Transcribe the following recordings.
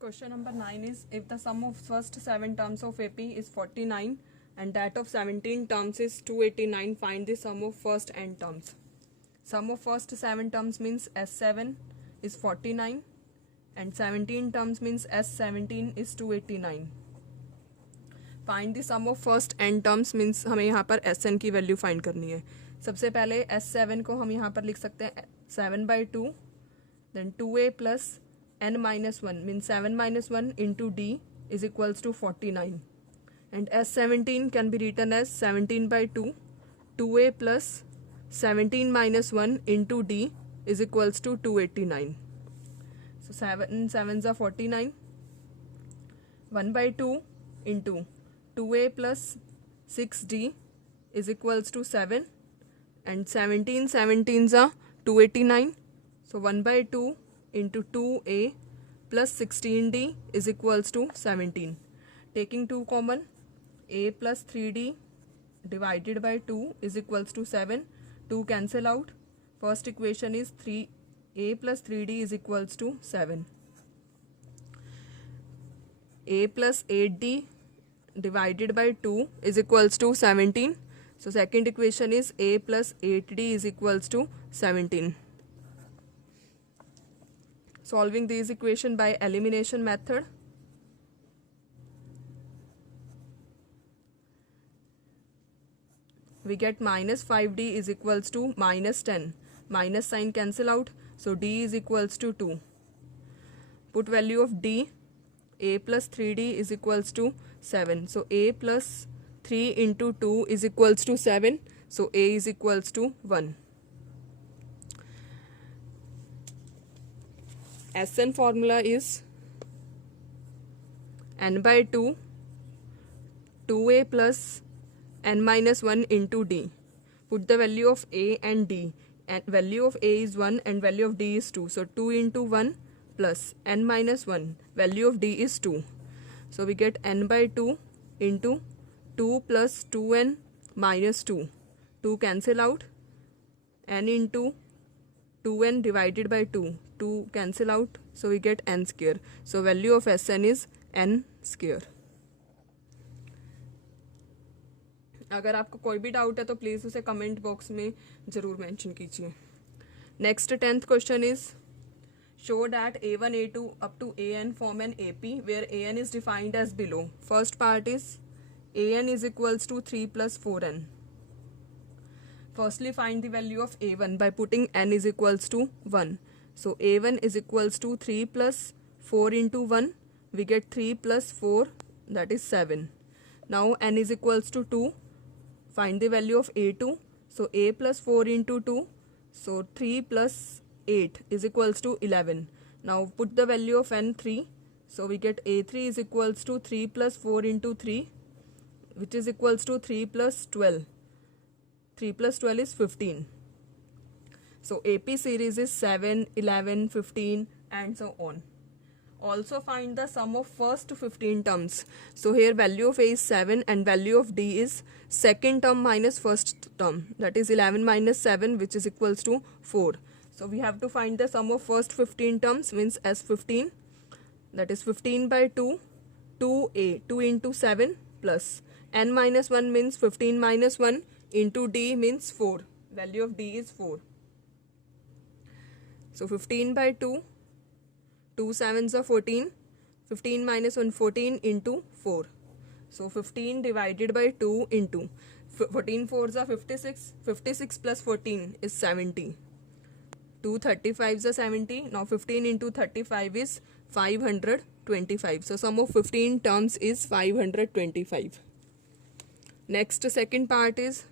Question number 9 is, if the sum of first 7 terms of AP is 49 and that of 17 terms is 289, find the sum of first n terms. Sum of first 7 terms means S7 is 49 and 17 terms means S17 is 289. Find the sum of first n terms means हमें यहाँ पर Sn की value find करनी है. सबसे पहले S7 को हम यहाँ पर लिख सकते हैं 7/2, then 2a plus n minus 1 means 7 minus 1 into d is equals to 49, and S17 can be written as 17/2, 2a plus 17 minus 1 into d is equals to 289. So 7 7s are 49, 1/2 into 2a plus 6d is equals to 7, and 17 17s are 289. So 1/2 into 2a plus 16d is equals to 17. Taking 2 common, a plus 3d divided by 2 is equals to 7. 2 cancel out. First equation is 3a plus 3d is equals to 7. a plus 8d divided by 2 is equals to 17. So second equation is a plus 8d is equals to 17. Solving these equation by elimination method. We get minus 5d is equals to minus 10. Minus sign cancel out. So d is equals to 2. Put value of d. A plus 3d is equals to 7. So a plus 3 into 2 is equals to 7. So a is equals to 1. Sn formula is n by 2, 2a plus n minus 1 into d. Put the value of a and d. And value of a is 1 and value of d is 2. So 2 into 1 plus n minus 1. Value of d is 2. So we get n by 2 into 2 plus 2n minus 2. 2 cancel out. N into 2n divided by 2. 2 cancel out. So we get n square. So value of Sn is n square. अगर आपको कोई भी doubt है तो please उसे comment box में ज़रूर mention कीजिए. Next 10th question is, show that a1 a2 up to an form an AP where an is defined as below. First part is an is equals to 3 plus 4n. Firstly find the value of a1 by putting n is equals to 1. So a1 is equals to 3 plus 4 into 1. We get 3 plus 4, that is 7. Now n is equals to 2. Find the value of a2. So a plus 4 into 2. So 3 plus 8 is equals to 11. Now put the value of n3. So we get a3 is equals to 3 plus 4 into 3, which is equals to 3 plus 12. 3 plus 12 is 15. So AP series is 7, 11, 15 and so on. Also find the sum of first 15 terms. So here value of a is 7 and value of d is second term minus first term. That is 11 minus 7, which is equals to 4. So we have to find the sum of first 15 terms means S15. That is 15 by 2, 2a, 2 into 7 plus n minus 1 means 15 minus 1 into d means 4. Value of d is 4. So 15 by 2, 2 7s are 14, 15 minus 1 14 into 4. So 15 divided by 2 into 14 4s are 56, 56 plus 14 is 70. 2 35s are 70. Now 15 into 35 is 525. So sum of 15 terms is 525. Next second part is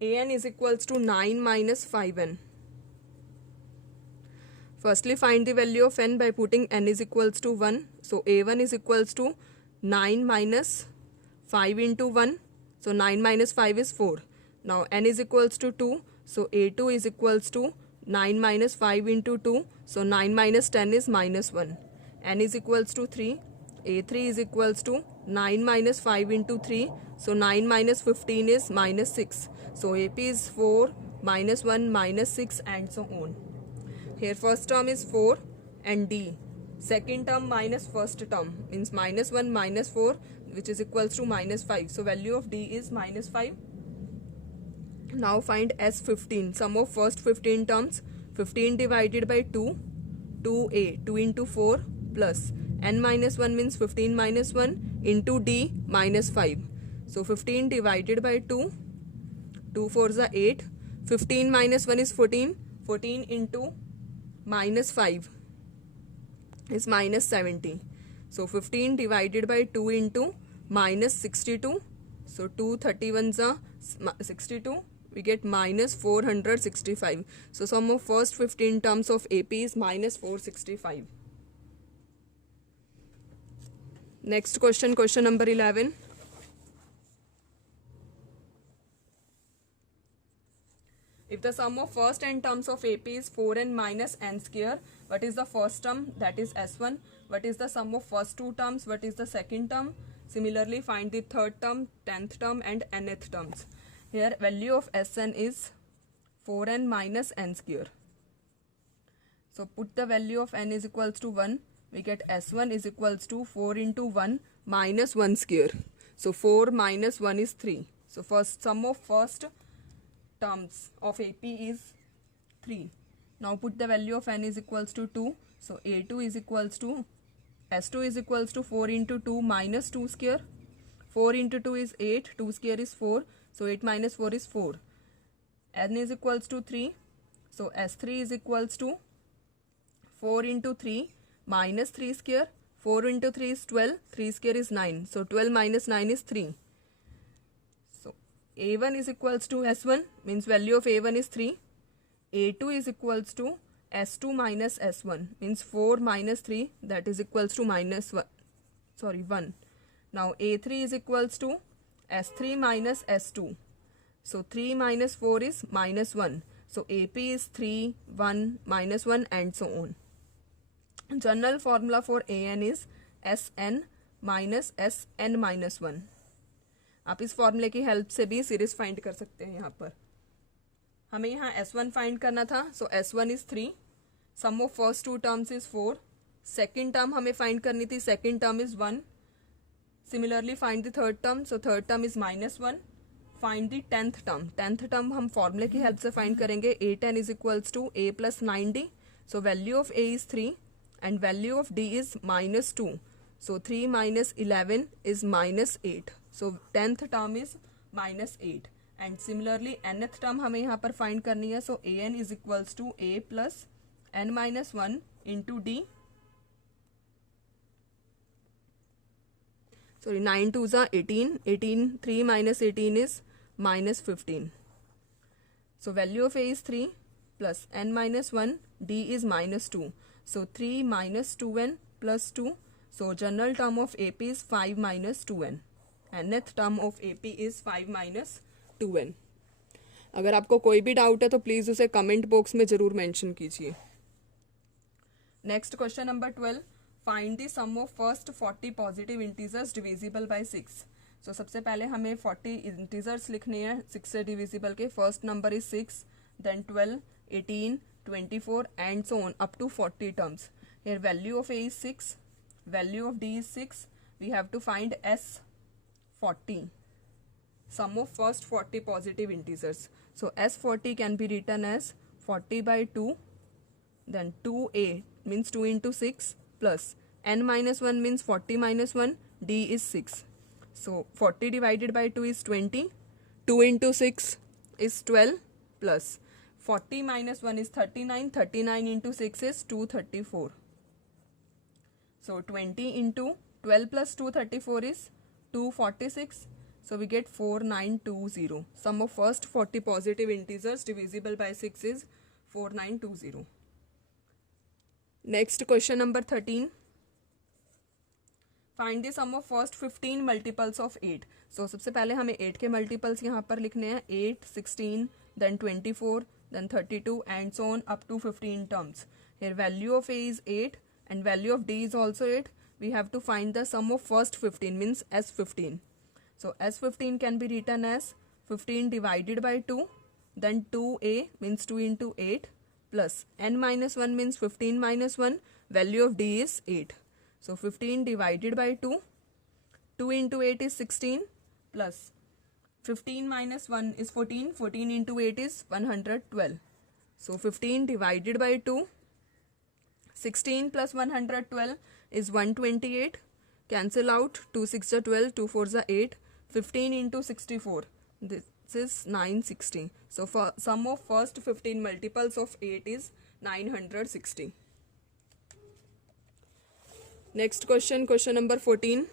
an is equals to 9 minus 5n. Firstly find the value of n by putting n is equals to 1. So a1 is equals to 9 minus 5 into 1. So 9 minus 5 is 4. Now n is equals to 2. So a2 is equals to 9 minus 5 into 2. So 9 minus 10 is minus 1. N is equals to 3. a3 is equals to 9 minus 5 into 3. So 9 minus 15 is minus 6. So AP is 4, minus 1, minus 6 and so on. Here first term is 4 and D. Second term minus first term means minus 1 minus 4, which is equals to minus 5. So value of D is minus 5. Now find S15, sum of first 15 terms. 15 divided by 2, 2A, 2 into 4 plus n minus 1 means 15 minus 1 into D minus 5. So 15 divided by 2, 2 4s are 8. 15 minus 1 is 14. 14 into minus 5 is minus 70. So 15 divided by 2 into minus 62. So 2 31s are 62. We get minus 465. So sum of first 15 terms of AP is minus 465. Next question, question number 11. If the sum of first n terms of AP is 4n minus n square, what is the first term? That is S1. What is the sum of first two terms? What is the second term? Similarly, find the third term, 10th term and nth terms. Here value of Sn is 4n minus n square. So put the value of n is equals to 1. We get S1 is equals to 4 into 1 minus 1 square. So 4 minus 1 is 3. So first sum of first terms of AP is 3. Now put the value of n is equals to 2. So A2 is equals to S2 is equals to 4 into 2 minus 2 square. 4 into 2 is 8. 2 square is 4. So 8 minus 4 is 4. N is equals to 3. So S3 is equals to 4 into 3 minus 3 square. 4 into 3 is 12. 3 square is 9. So 12 minus 9 is 3. So A1 is equals to S1 means value of A1 is 3. A2 is equals to S2 minus S1 means 4 minus 3, that is equals to minus 1. Now A3 is equals to S3 minus S2. So 3 minus 4 is minus 1. So AP is 3, 1, minus 1 and so on. General formula for AN is Sn minus Sn minus 1. आप इस फॉर्मूले की help से भी series find कर सकते हैं. यहाँ पर हमें यहाँ S1 फाइंड करना था. So S1 is 3. Sum of first two terms is 4. Second term हमें फाइंड करनी थी. Second term is 1. Similarly find the third term. So third term is minus 1. Find the tenth term. Tenth term हम फॉर्मूले की help से find करेंगे. A10 is equals to A plus 9D. So value of A is 3 and value of D is minus 2. So 3 minus 11 is minus 8. So 10th term is minus 8. And similarly nth term हमें यहाँ पर find करनी है. So an is equals to A plus n minus 1 into D. Sorry, 9 2s are 18. 18, 3 minus 18 is minus 15. So value of A is 3 plus n minus 1. D is minus 2. So 3 minus 2n plus 2. So general term of AP is 5 minus 2n. And nth term of AP is 5 minus 2n. अगर आपको कोई भी doubt है तो please उसे comment box में ज़रूर mention कीजिए. Next question number 12. Find the sum of first 40 positive integers divisible by 6. So सबसे पहले हमें 40 इंटीजर्स लिखने हैं 6 से डिविजिबल के. First number is 6, then 12, 18, 24 and so on up to 40 terms. Here value of A is 6, value of D is 6. We have to find S40, sum of first 40 positive integers. So S40 can be written as 40 by 2, then 2A means 2 into 6 plus n minus 1 means 40 minus 1, D is 6. So 40 divided by 2 is 20, 2 into 6 is 12 plus 40 minus 1 is 39. 39 into 6 is 234. So 20 into 12 plus 234 is 246. So we get 4920. Sum of first 40 positive integers divisible by 6 is 4920. Next question number 13. Find the sum of first 15 multiples of 8. So सबसे पहले हमें 8 के multiples यहाँ पर लिखने हैं. 8, 16, then 24, then 32 and so on up to 15 terms. Here value of A is 8 and value of D is also 8. We have to find the sum of first 15 means S15. So S15 can be written as 15 divided by 2, then 2A means 2 into 8 plus n minus 1 means 15 minus 1. Value of D is 8. So 15 divided by 2. 2 into 8 is 16 plus 15 minus 1 is 14. 14 into 8 is 112. So 15 divided by 2. 16 plus 112 is 128. Cancel out. 2 6 are 12. 2 4 are 8. 15 into 64. This is 960. So for sum of first 15 multiples of 8 is 960. Next question, question number 14.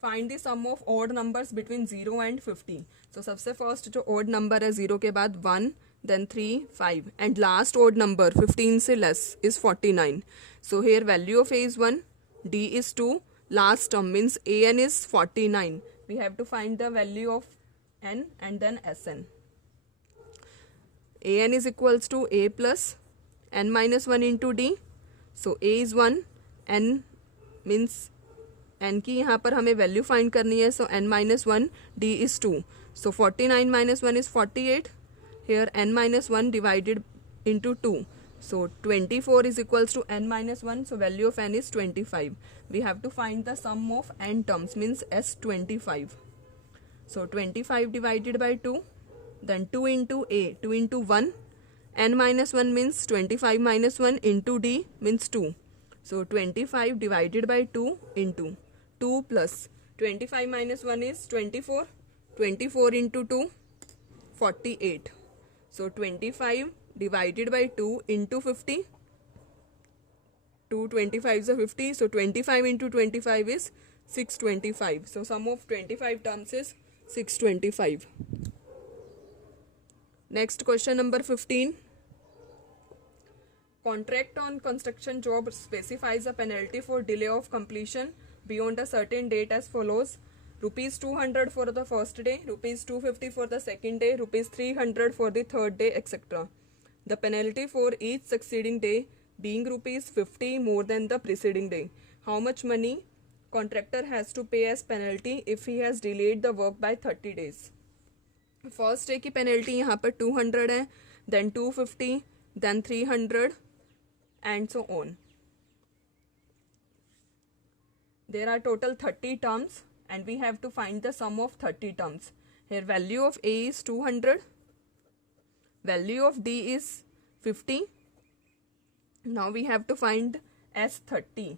Find the sum of odd numbers between 0 and 50. So सबसे first जो odd number है 0 के बाद 1, then 3, 5 and last odd number 15 से less is 49. So here value of A is 1, D is 2, last term means AN is 49. We have to find the value of N and then SN. AN is equals to A plus N minus 1 into D. So A is 1, N means N की यहाँ पर हमें value find करनी है. सो N minus 1, D is 2. So 49 minus 1 is 48. Here N minus 1 divided into 2. So 24 is equals to N minus 1. So value of N is 25. We have to find the sum of N terms means S25. So 25 divided by 2. Then 2 into A, 2 into 1. N minus 1 means 25 minus 1 into D means 2. So 25 divided by 2 into 2 plus 25 minus 1 is 24. 24 into 2, 48. So 25 divided by 2 into 50. 2 25s are 50. So 25 into 25 is 625. So sum of 25 terms is 625. Next question number 15. Contract on construction job specifies a penalty for delay of completion beyond a certain date as follows. Rupees 200 for the first day, rupees 250 for the second day, rupees 300 for the third day, etc. The penalty for each succeeding day being rupees 50 more than the preceding day. How much money contractor has to pay as penalty if he has delayed the work by 30 days? First day की penalty यहाँ पर 200 है, then 250, then 300 and so on. There are total 30 terms and we have to find the sum of 30 terms. Here value of A is 200, value of D is 50. Now we have to find S30.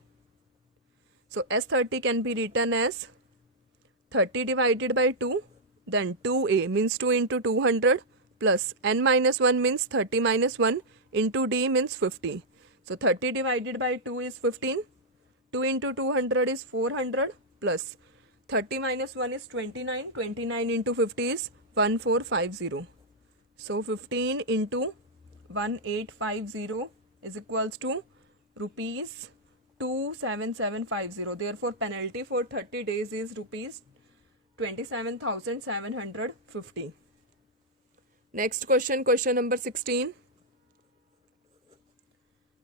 So S30 can be written as 30 divided by 2, then 2A means 2 into 200 plus N minus 1 means 30 minus 1 into D means 50. So 30 divided by 2 is 15. 2 into 200 is 400 plus 30 minus 1 is 29. 29 into 50 is 1450. So 15 into 1850 is equals to rupees 27750. Therefore penalty for 30 days is rupees 27,750. Next question, question number 16.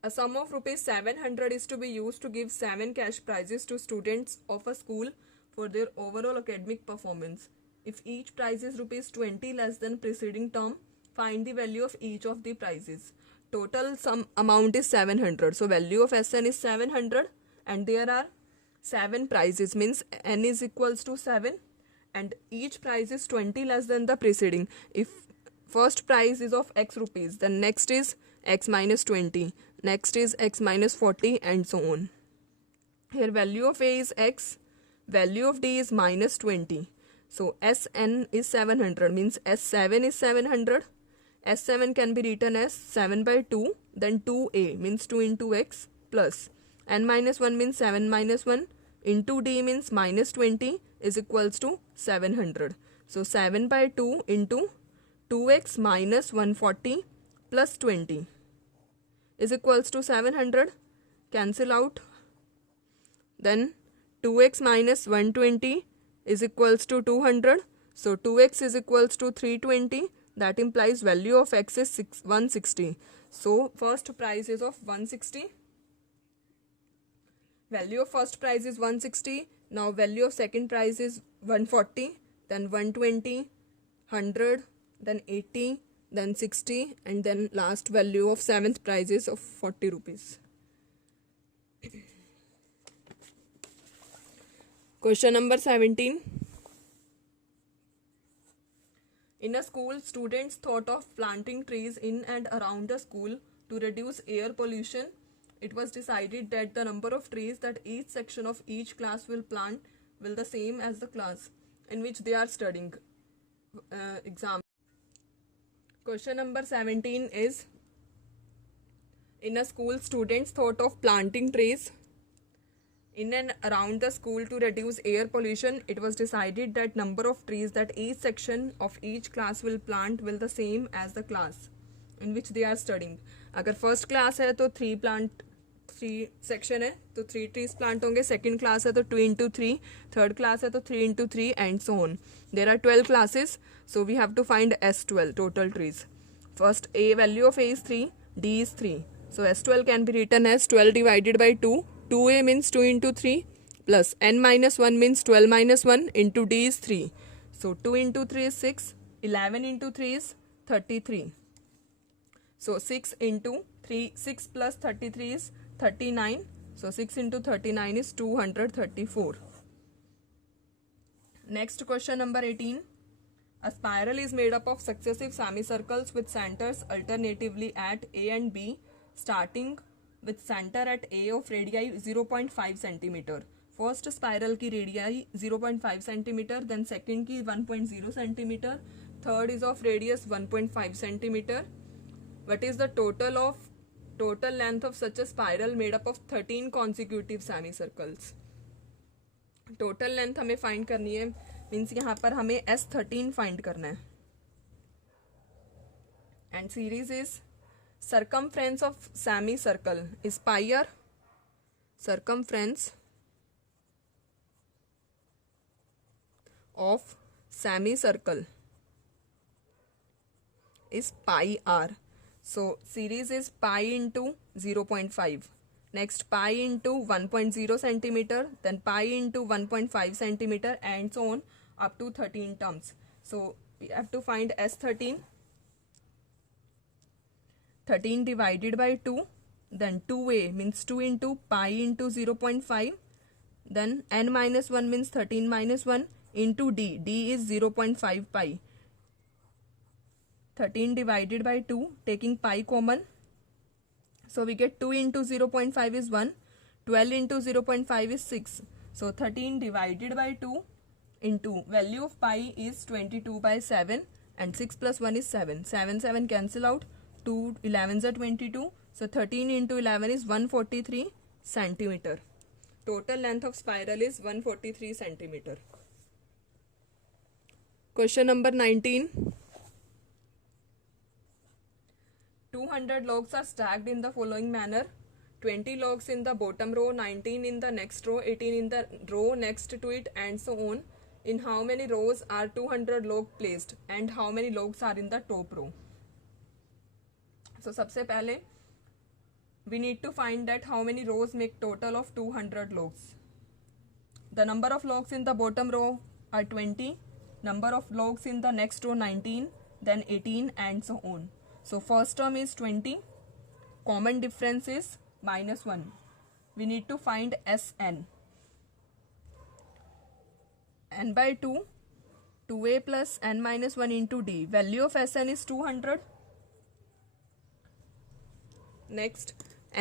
A sum of rupees 700 is to be used to give 7 cash prizes to students of a school for their overall academic performance. If each prize is rupees 20 less than preceding term, find the value of each of the prizes. Total sum amount is 700. So value of SN is 700 and there are 7 prizes means N is equals to 7 and each prize is 20 less than the preceding. If first prize is of X rupees, then next is X minus 20, next is X minus 40 and so on. Here value of A is X, value of D is minus 20. So SN is 700 means S7 is 700. S7 can be written as 7 by 2, then 2A means 2 into X plus N minus 1 means 7 minus 1 into D means minus 20 is equals to 700. So 7 by 2 into 2X minus 140 plus 20 is equals to 700. Cancel out. Then 2X minus 120 is equals to 200. So 2X is equals to 320. That implies value of X is 160. So first prize is of 160. Value of first prize is 160. Now value of second prize is 140. Then 120, 100, then 80, then 60, and then last value of 7th prize is of 40 rupees. Question number 17. In a school, students thought of planting trees in and around the school to reduce air pollution. It was decided that the number of trees that each section of each class will plant will the same as the class in which they are studying. Example. Question number 17 is, in a school, students thought of planting trees in and around the school to reduce air pollution. It was decided that number of trees that each section of each class will plant will the same as the class in which they are studying. अगर first class है तो 3 section है तो 3 trees plant होंगे. Second class है तो 2 into 3. Third class है तो 3 into 3 and so on. There are 12 classes, so we have to find S12 total trees. First, A value of A is 3, D is 3. So S12 can be written as 12 divided by 2. 2A means 2 into 3 plus n minus 1 means 12 minus 1 into D is 3. So 2 into 3 is 6. 11 into 3 is 33. So 6 into 3, 6 plus 33 is 39. So 6 into 39 is 234. Next question number 18. A spiral is made up of successive semicircles with centers alternatively at A and B, starting with center at A of radii 0.5 centimeter. First spiral की radii 0.5 centimeter, then second की 1.0 centimeter, third is of radius 1.5 centimeter. What is the total length of such a spiral made up of 13 consecutive semicircles? Total length हमें find करनी है, means यहाँ पर हमें S13 find करना है. And series is circumference of semicircle is pi r. Circumference of semicircle is pi r. So series is pi into 0.5. Next pi into 1.0 centimeter, then pi into 1.5 centimeter, and so on up to 13 terms. So we have to find S13. 13 divided by 2, then 2a means 2 into pi into 0.5, then n minus 1 means 13 minus 1 into d. D is 0.5 pi. 13 divided by 2, taking pi common, so we get 2 into 0.5 is 1, 12 into 0.5 is 6. So 13 divided by 2 into value of pi is 22 by 7, and 6 plus 1 is 7. 7 cancel out. 2 11s are 22. So 13 into 11 is 143 centimeter. Total length of spiral is 143 centimeter. Question number 19. 200 logs are stacked in the following manner. 20 logs in the bottom row, 19 in the next row, 18 in the row next to it, and so on. In how many rows are 200 logs placed, and how many logs are in the top row? So सबसे पहले we need to find that how many rows make total of 200 logs. The number of logs in the bottom row are 20, number of logs in the next row 19, then 18, and so on. So first term is 20, common difference is -1. We need to find Sn. N by 2, 2a plus n minus 1 into d. Value of Sn is 200. Next,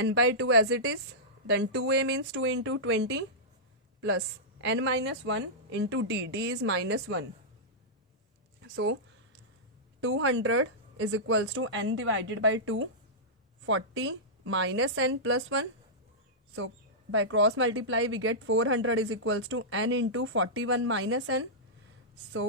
n by 2 as it is, then 2a means 2 into 20 plus n minus 1 into d. D is -1. So 200 is equals to n divided by 2, 40 minus n plus 1. So by cross multiply we get 400 is equals to n into 41 minus n. So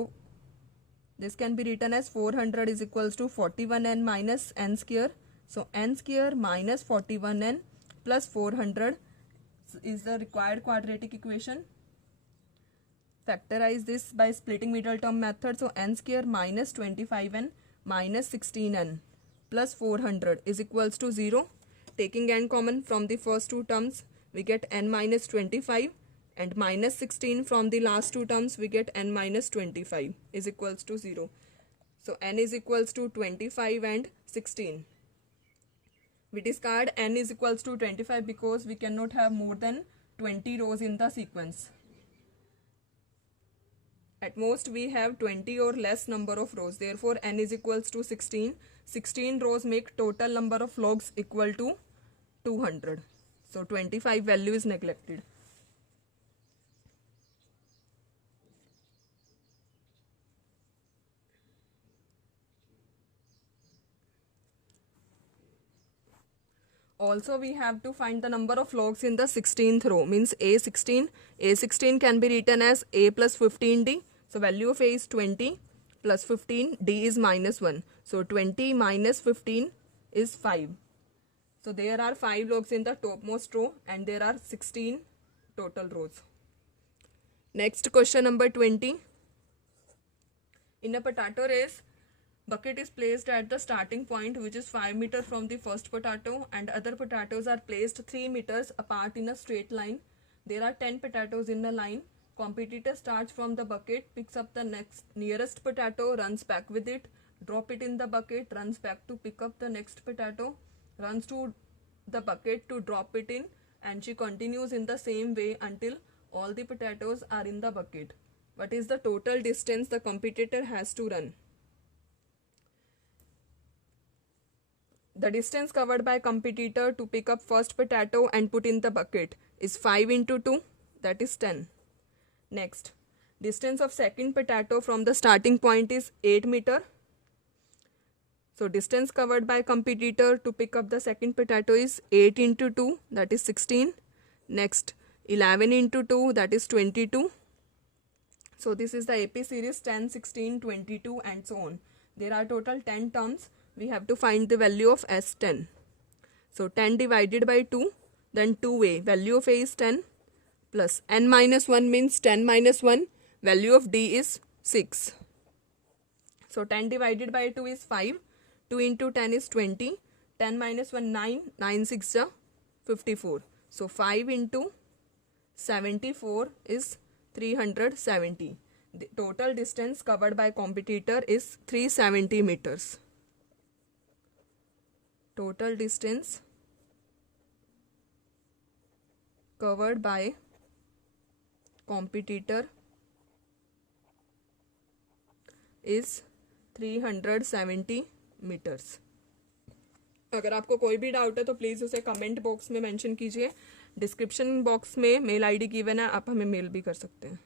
this can be written as 400 is equals to 41n minus n square. So n square minus 41n plus 400 is the required quadratic equation. Factorize this by splitting middle term method. So n square minus 25n minus 16n plus 400 is equals to 0. Taking n common from the first two terms, we get n minus 25, and minus 16 from the last two terms, we get n minus 25 is equals to 0. So n is equals to 25 and 16. We discard n is equals to 25 because we cannot have more than 20 rows in the sequence. At most we have 20 or less number of rows. Therefore n is equals to 16. 16 rows make total number of logs equal to 200. So 25 value is neglected. Also we have to find the number of logs in the 16th row, means A16. A16 can be written as A plus 15D. So value of A is 20 plus 15, D is minus 1. So 20 minus 15 is 5. So there are 5 logs in the topmost row and there are 16 total rows. Next question number 20. In a potato race, bucket is placed at the starting point, which is 5 meters from the first potato, and other potatoes are placed 3 meters apart in a straight line. There are 10 potatoes in a line. Competitor starts from the bucket, picks up the nearest potato, runs back with it, drop it in the bucket, runs back to pick up the next potato, runs to the bucket to drop it in, and she continues in the same way until all the potatoes are in the bucket. What is the total distance the competitor has to run? The distance covered by competitor to pick up first potato and put in the bucket is 5 into 2, that is 10. Next, distance of second potato from the starting point is 8 meter. So distance covered by competitor to pick up the second potato is 8 into 2, that is 16. Next, 11 into 2, that is 22. So this is the AP series 10, 16, 22 and so on. There are total 10 terms. We have to find the value of S10. So 10 divided by 2, then 2A, value of A is 10, plus n minus 1 means 10 minus 1, value of D is 6. So 10 divided by 2 is 5, 2 into 10 is 20, 10 minus 1 9, 9 6 is 54. So 5 into 74 is 370. The total distance covered by competitor is 370 meters. Total distance covered by competitor is 370 meters. अगर आपको कोई भी doubt है तो please उसे comment box में mention कीजिए. Description box में मेल आईडी गिवन है, आप हमें मेल भी कर सकते हैं.